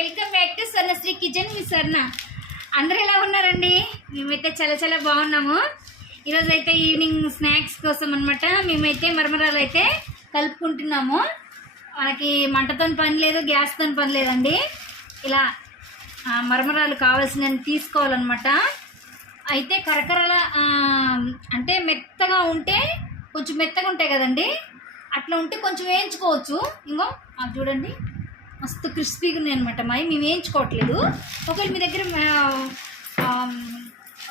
Welcome back to Swarnasri kitchen. మీ స్వర్ణ. అందరూ ఎలా ఉన్నారండి? మేమైతే చాలా చాలా బాగున్నాము. ఈరోజు అయితే ఈవినింగ్ స్నాక్స్ కోసం అనమాట మేమైతే మరమరాలు అయితే కలుపుకుంటున్నాము. మనకి మంటతో పని లేదు, గ్యాస్తో పని లేదండి. ఇలా మరమరాలు కావాల్సినవి తీసుకోవాలన్నమాట. అయితే కరకరల అంటే మెత్తగా ఉంటే కొంచెం మెత్తగా ఉంటాయి కదండి, అట్లా ఉంటే కొంచెం వేయించుకోవచ్చు. ఇంకో చూడండి మస్తు క్రిస్పీగా ఉన్నాయి అనమాట. మేము వేయించుకోవట్లేదు. ఒకవేళ మీ దగ్గర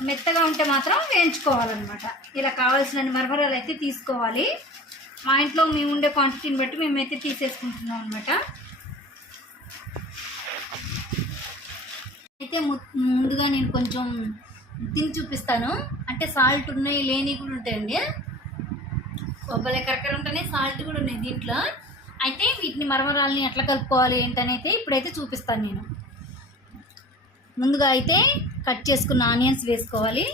మెత్తగా ఉంటే మాత్రం వేయించుకోవాలన్నమాట. ఇలా కావాల్సిన మరమరాలు అయితే తీసుకోవాలి. మా ఇంట్లో మేము ఉండే క్వాంటిటీని బట్టి మేమైతే తీసేసుకుంటున్నాం అనమాట. అయితే ముందుగా నేను కొంచెం తిని చూపిస్తాను. అంటే సాల్ట్ ఉన్నాయి, లేని కూడా ఉంటాయండి. కొబ్బరి కరకర ఉంటేనే సాల్ట్ కూడా ఉన్నాయి దీంట్లో. అయితే వీటిని మరమరాలని ఎట్లా కలుపుకోవాలి ఏంటనైతే ఇప్పుడైతే చూపిస్తాను నేను. ముందుగా అయితే కట్ చేసుకున్న ఆనియన్స్ వేసుకోవాలి.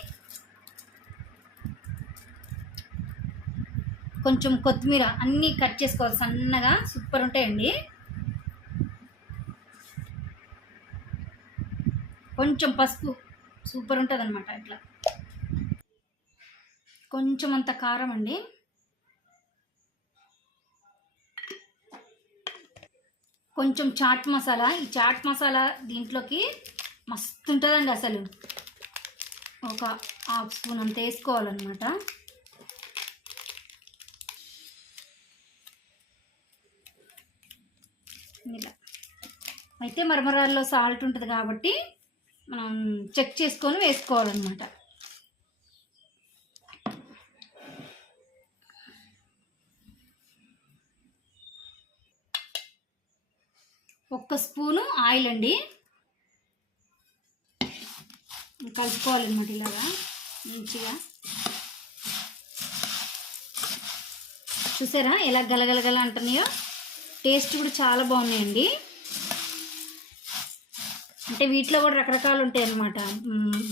కొంచెం కొత్తిమీర అన్నీ కట్ చేసుకోవాలి సన్నగా, సూపర్ ఉంటాయండి. కొంచెం పసుపు, సూపర్ ఉంటుంది అనమాట. ఇట్లా కొంచెం అంత కారం అండి. కొంచెం చాట్ మసాలా. ఈ చాట్ మసాలా దీంట్లోకి మస్తు ఉంటుందండి. అసలు ఒక హాఫ్ స్పూన్ అంత వేసుకోవాలన్నమాట. ఇలా అయితే మరమరాల్లో సాల్ట్ ఉంటుంది కాబట్టి మనం చెక్ చేసుకొని వేసుకోవాలన్నమాట. ఒక్క స్పూను ఆయిల్ అండి. కలుపుకోవాలన్నమాట ఇలాగా మంచిగా. చూసారా ఎలా గలగలగల అంటున్నాయో? టేస్ట్ కూడా చాలా బాగున్నాయండి. అంటే వీటిలో కూడా రకరకాలు ఉంటాయి అన్నమాట.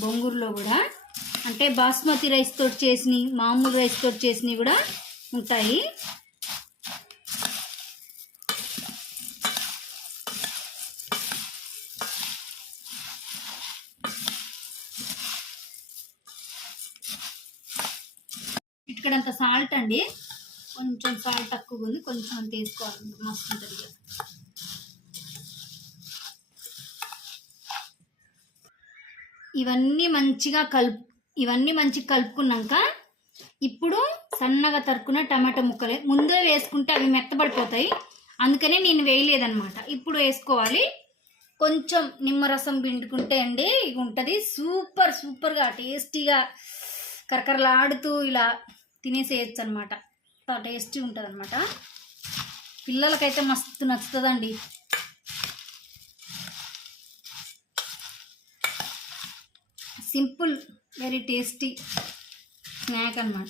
బొంగూరులో కూడా అంటే బాస్మతి రైస్ తోటి చేసినవి, మామూలు రైస్ తోటి చేసినవి కూడా ఉంటాయి. ఇక్కడంత సాల్ట్ అండి, కొంచెం సాల్ట్ తక్కువగా ఉంది, కొంచెం అంత వేసుకోవాలి, మస్తు ఉంటుంది. ఇవన్నీ మంచిగా కలుపుకున్నాక ఇప్పుడు సన్నగా తరుక్కున్న టమాటా ముక్కలే ముందే వేసుకుంటే అవి మెత్తబడిపోతాయి. అందుకనే నేను వేయలేదన్నమాట. ఇప్పుడు వేసుకోవాలి. కొంచెం నిమ్మరసం పిండుకుంటే అండి ఇక ఉంటుంది సూపర్గా టేస్టీగా కరకరలాడుతూ ఇలా తినేసేయచ్చు అనమాట. టేస్టీ ఉంటుంది అనమాట. పిల్లలకైతే మస్తు నచ్చుతుందండి. సింపుల్, వెరీ టేస్టీ స్నాక్ అనమాట.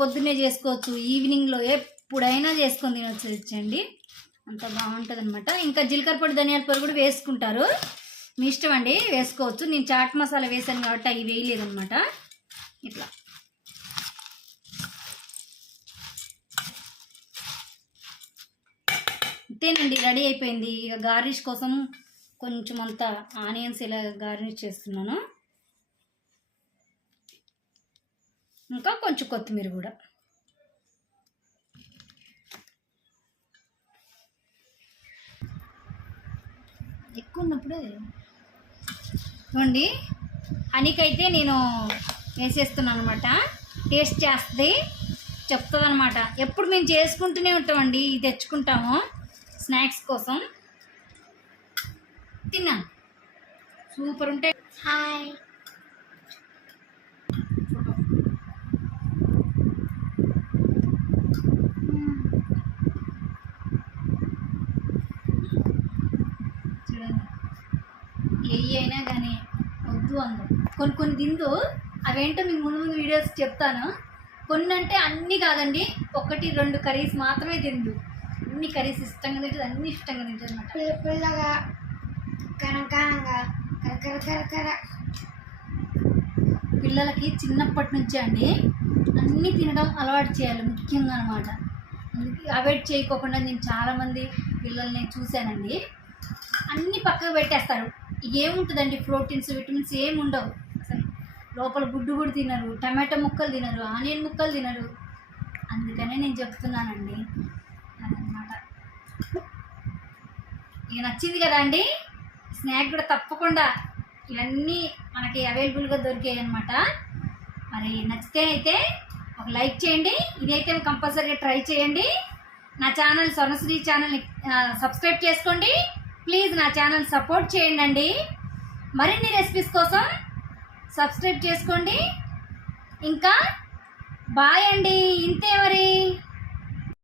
పొద్దున్నే చేసుకోవచ్చు, ఈవినింగ్లో ఎప్పుడైనా చేసుకొని తినొచ్చండి. అంత బాగుంటుంది అనమాట. ఇంకా జీలకర్ర పొడి, ధనియాల పొడి కూడా వేసుకుంటారు, మీ ఇష్టం అండి, వేసుకోవచ్చు. నేను చాట్ మసాలా వేసాను కాబట్టి అవి వేయలేదన్నమాట. ఇట్లా అంతేనండి, రెడీ అయిపోయింది. ఇక గార్నిష్ కోసం కొంచెం అంత ఆనియన్స్ ఇలా గార్నిష్ చేస్తున్నాను. ఇంకా కొంచెం కొత్తిమీర కూడా. ఎక్కువ ఉన్నప్పుడే చూడండి. హనీకైతే నేను వేసేస్తున్నాను అనమాట. టేస్ట్ చేస్తుంది, చెప్తుంది అనమాట. ఎప్పుడు మేము చేసుకుంటూనే ఉంటామండి, ఇది తెచ్చుకుంటాము స్నాక్స్ కోసం. తిన్నా సూపర్ ఉంటాయి. హాయ్ చూడండి, ఏ అయినా కానీ వద్దు అందరు కొన్ని తిందు. అవేంటో మీకు ముందు వీడియోస్ చెప్తాను. కొన్ని అంటే అన్నీ కాదండి, 1-2 కర్రీస్ మాత్రమే తిందు. అన్ని కర్రీస్ ఇష్టంగా తింటుంది, అన్ని ఇష్టంగా తింటుంది అనమాట. పుల్లగా కరకరంగా కరకర. పిల్లలకి చిన్నప్పటి నుంచే అండి అన్నీ తినడం అలవాటు చేయాలి ముఖ్యంగా అనమాట. అవాయిడ్ చేయకోకుండా నేను చాలామంది పిల్లల్ని చూశానండి. అన్నీ పక్కకు పెట్టేస్తారు. ఏముంటుందండి ప్రోటీన్స్ విటమిన్స్ ఏమి ఉండవు అసలు. లోపల గుడ్డు కూడా తినరు, టమాటో ముక్కలు తినరు, ఆనియన్ ముక్కలు తినరు. అందుకనే నేను చెప్తున్నానండి. అదనమాట. ఇక నచ్చింది కదా అండి. స్నాక్ కూడా తప్పకుండా ఇవన్నీ మనకి అవైలబుల్గా దొరికాయి అనమాట. మరి నచ్చితే అయితే ఒక లైక్ చేయండి. ఇదైతే కంపల్సరీగా ట్రై చేయండి. నా ఛానల్ స్వర్ణశ్రీ ఛానల్ని సబ్స్క్రైబ్ చేసుకోండి. ప్లీజ్ నా ఛానల్ సపోర్ట్ చేయండి అండి. మరిన్ని రెసిపీస్ కోసం సబ్స్క్రైబ్ చేసుకోండి. ఇంకా బాయ్ అండి. ఇంతే మరి.